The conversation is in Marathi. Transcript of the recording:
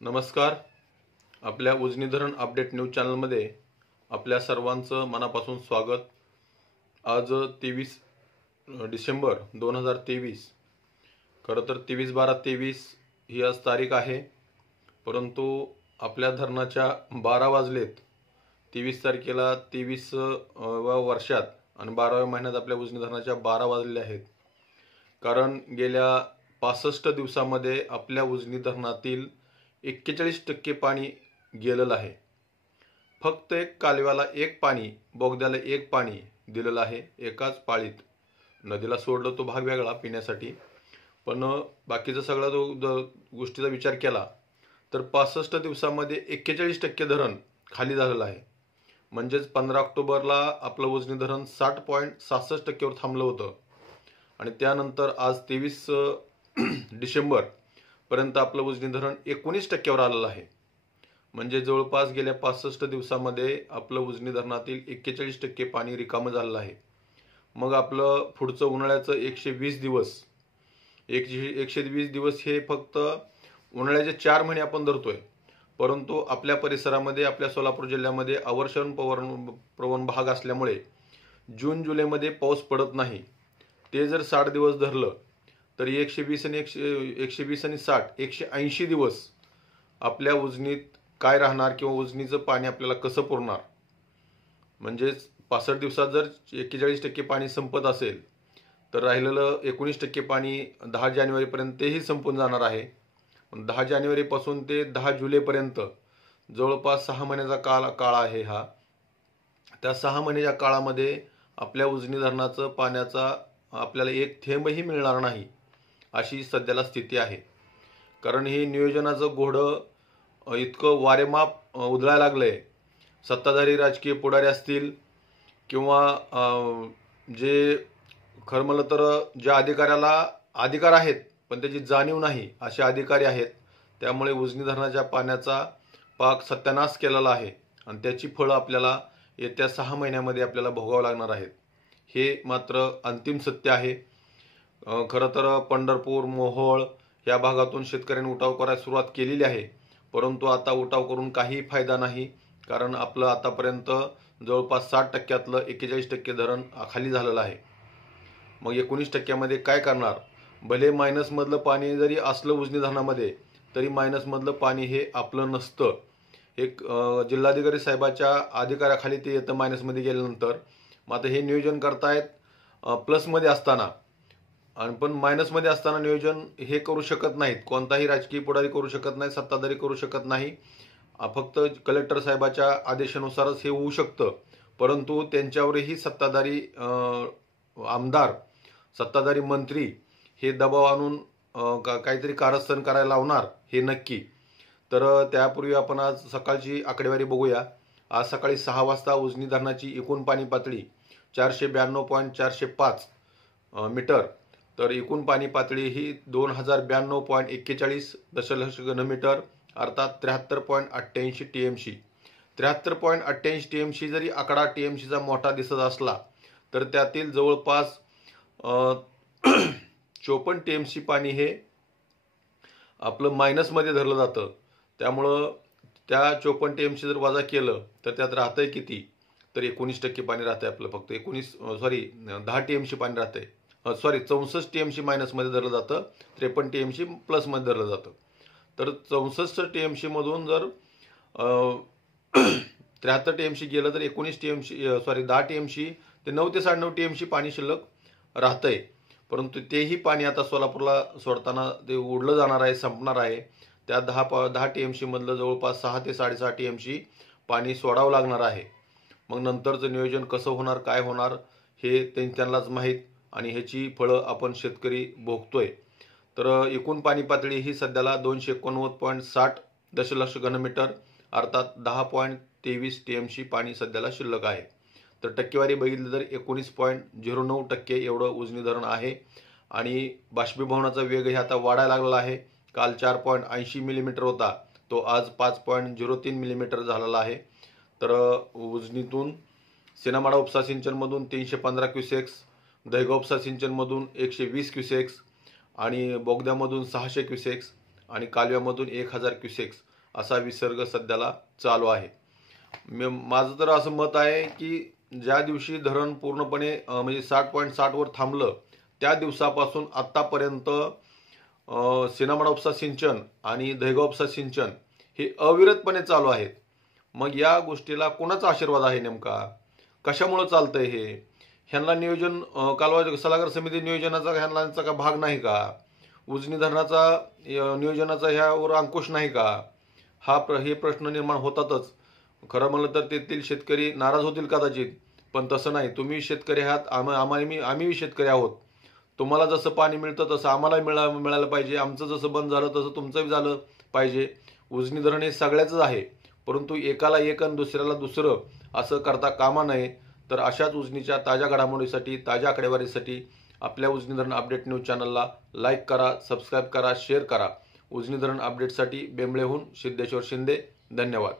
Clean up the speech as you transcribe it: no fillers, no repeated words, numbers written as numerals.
नमस्कार. आपल्या उजनी धरण अपडेट न्यूज चॅनलमध्ये आपल्या सर्वांचं मनापासून स्वागत. आज 23 डिसेंबर 2023. खरं तर 23/12/23 ही आज तारीख आहे, परंतु आपल्या धरणाच्या 12 वाजलेत. 23 तारखेला 23व्या वर्षात आणि 12व्या महिन्यात आपल्या उजनी धरणाच्या 12 वाजलेले आहेत. कारण गेल्या 65 दिवसामध्ये आपल्या उजनी धरणातील 41% पाणी गेलेलं आहे. फक्त एक कालव्याला एक पाणी, बोगद्याला एक पाणी दिलेलं आहे एकाच पाळीत. नदीला सोडलं तो भाग वेगळा पिण्यासाठी, पण बाकीचा सगळा जो गोष्टीचा विचार केला तर 65 दिवसामध्ये 41% धरण खाली झालेलं आहे. म्हणजेच 15 ऑक्टोबरला आपलं उजनी धरण 60.66% वर थांबलं होतं आणि त्यानंतर आज 23 डिसेंबर पर्यंत आपलं उजनी धरण 19% वर आलेलं आहे. म्हणजे जवळपास गेल्या 65 दिवसामध्ये आपलं उजनी धरणातील 41% पाणी रिकामं झालेलं आहे. मग आपलं पुढचं उन्हाळ्याचं 120 दिवस हे फक्त उन्हाळ्याचे 4 महिने आपण धरतोय, परंतु आपल्या परिसरामध्ये आपल्या सोलापूर जिल्ह्यामध्ये अवर्षण प्रवण भाग असल्यामुळे जून जुलैमध्ये पाऊस पडत नाही. ते जर 60 दिवस धरलं तर 120 आणि 60 180 दिवस आपल्या उजनीत काय राहणार किंवा उजनीचं पाणी आपल्याला कसं पुरणार. म्हणजेच 65 दिवसात जर 41% पाणी संपत असेल तर राहिलेलं 19% पाणी 10 जानेवारीपर्यंतही संपून जाणार आहे. 10 जानेवारीपासून ते 10 जुलैपर्यंत जवळपास 6 महिन्याचा काळ आहे हा. त्या 6 महिन्याच्या काळामध्ये आपल्या उजनी धरणाचं पाण्याचा आपल्याला एक थेंबही मिळणार नाही अशी सध्याला स्थिती आहे. कारण हे नियोजनाचं घोडं इतकं वारेमाप उधळायला लागलंय. सत्ताधारी राजकीय पुढारी असतील किंवा जे खरं म्हणलं तर ज्या अधिकाऱ्याला अधिकार आहेत पण त्याची जाणीव नाही असे अधिकारी आहेत. त्यामुळे उजनी धरणाच्या पाण्याचा पाक सत्यानाश केलेला आहे आणि त्याची फळं आपल्याला येत्या 6 महिन्यामध्ये आपल्याला भोगावं लागणार आहेत. हे मात्र अंतिम सत्य आहे. खरं तर पंढरपूर, मोहोळ या भागातून शेतकऱ्यांनी उठाव करायला सुरुवात केलेली आहे, परंतु आता उठाव करून काही फायदा नाही. कारण आपलं आतापर्यंत जवळपास 60%तलं 41% धरण खाली झालेलं आहे. मग 19%मध्ये काय करणार. भले मायनसमधलं पाणी जरी असलं उजनी धरणामध्ये तरी मायनसमधलं पाणी हे आपलं नसतं. एक जिल्हाधिकारी साहेबाच्या अधिकाराखाली ते येतं मायनसमध्ये गेल्यानंतर. मग आता हे नियोजन करतायत प्लसमध्ये असताना, आणि पण मायनसमध्ये असताना नियोजन हे करू शकत नाहीत. कोणताही राजकीय पुढारी करू शकत नाही, सत्ताधारी करू शकत नाही. फक्त कलेक्टर साहेबाच्या आदेशानुसारच हे होऊ शकतं. परंतु त्यांच्यावरही सत्ताधारी आमदार, सत्ताधारी मंत्री हे दबाव आणून काहीतरी कारस्थान करायला लावणार हे नक्की. तर त्यापूर्वी आपण आज सकाळची आकडेवारी बघूया. आज सकाळी 6 वाजता उजनी धरणाची एकूण पाणी पातळी 492.405 मीटर, तर एकूण पाणी पातळी ही 2092.41 दशलक्ष घनमीटर, अर्थात 73.88 TMC. 73.88 TMC जरी आकडा TMCचा मोठा दिसत असला तर त्यातील जवळपास 54 TMC पाणी हे आपलं मायनसमध्ये धरलं जातं. त्यामुळं त्या 54 TMC जर वजा केलं तर त्यात राहतंय किती, तर 19% पाणी राहतंय आपलं. फक्त 10 TMC पाणी राहतंय. 64 TMC मायनसमध्ये धरलं जातं, 53 TMC प्लसमध्ये धरलं जातं. तर 64 TMC मधून जर 73 TMC गेलं तर 10 TMC ते 9 ते 9.5 TMC पाणी शिल्लक राहतंय. परंतु तेही पाणी आता सोलापूरला सोडताना ते उडलं जाणार आहे, संपणार आहे. त्या 10 TMC मधलं जवळपास 6 ते 6.5 TMC पाणी सोडावं लागणार आहे. मग नंतरचं नियोजन कसं होणार, काय होणार हे त्यांनाच माहीत, आणि ह्याची फळं आपण शेतकरी भोगतोय. तर एकूण पाणी पातळी ही सध्याला 289.60 दशलक्ष घनमीटर, अर्थात 10.23 TMC पाणी सध्याला शिल्लक आहे. तर टक्केवारी बघितली तर 19.09% एवढं उजनी धरण आहे. आणि बाष्पीभवनाचा वेगही आता वाढायला लागलेला आहे. काल 4.80 मिलीमीटर होता, तो आज 5.03 मिलीमीटर झालेला आहे. तर उजनीतून सिनामाडा उपसा सिंचनमधून 315 क्युसेक्स, दहेगाव उपसा सिंचनमधून 120 क्युसेक्स आणि बोगद्यामधून 600 क्युसेक्स आणि कालव्यामधून 1000 क्युसेक्स असा विसर्ग सध्याला चालू आहे. माझं तर असं मत आहे की ज्या दिवशी धरण पूर्णपणे म्हणजे 60.60 वर थांबलं त्या दिवसापासून आतापर्यंत सिनामडा उपसा सिंचन आणि दहेगाव उपसा सिंचन हे अविरतपणे चालू आहेत. मग या गोष्टीला कोणाचा आशीर्वाद आहे नेमका? कशामुळे चालतंय हे? ह्यांना नियोजन कालवा सल्लागार समिती नियोजनाचा ह्यांचा का भाग नाही का? उजनी धरणाचा नियोजनाचा ह्यावर अंकुश नाही का? हे प्रश्न निर्माण होतातच. खरं म्हणलं तर तेथील शेतकरी नाराज होतील कदाचित, पण तसं नाही. तुम्ही शेतकरी आहात, आम्ही शेतकरी आहोत. तुम्हाला जसं पाणी मिळतं तसं आम्हाला मिळालं पाहिजे. आमचं जसं बंद झालं तसं तुमचंही झालं पाहिजे. उजनी धरण हे सगळ्याच आहे, परंतु एकाला एक आणि दुसऱ्याला दुसरं असं करता कामा नये. तर अशाच उजनीच्या ताज्या घडामोडीसाठी, ताज्या आकडेवारीसाठी आपल्या उजनी धरण अपडेट न्यूज चॅनलला लाईक करा, सबस्क्राईब करा, शेअर करा. उजनी धरण अपडेटसाठी बेंबळेहून सिद्धेश्वर शिंदे. धन्यवाद.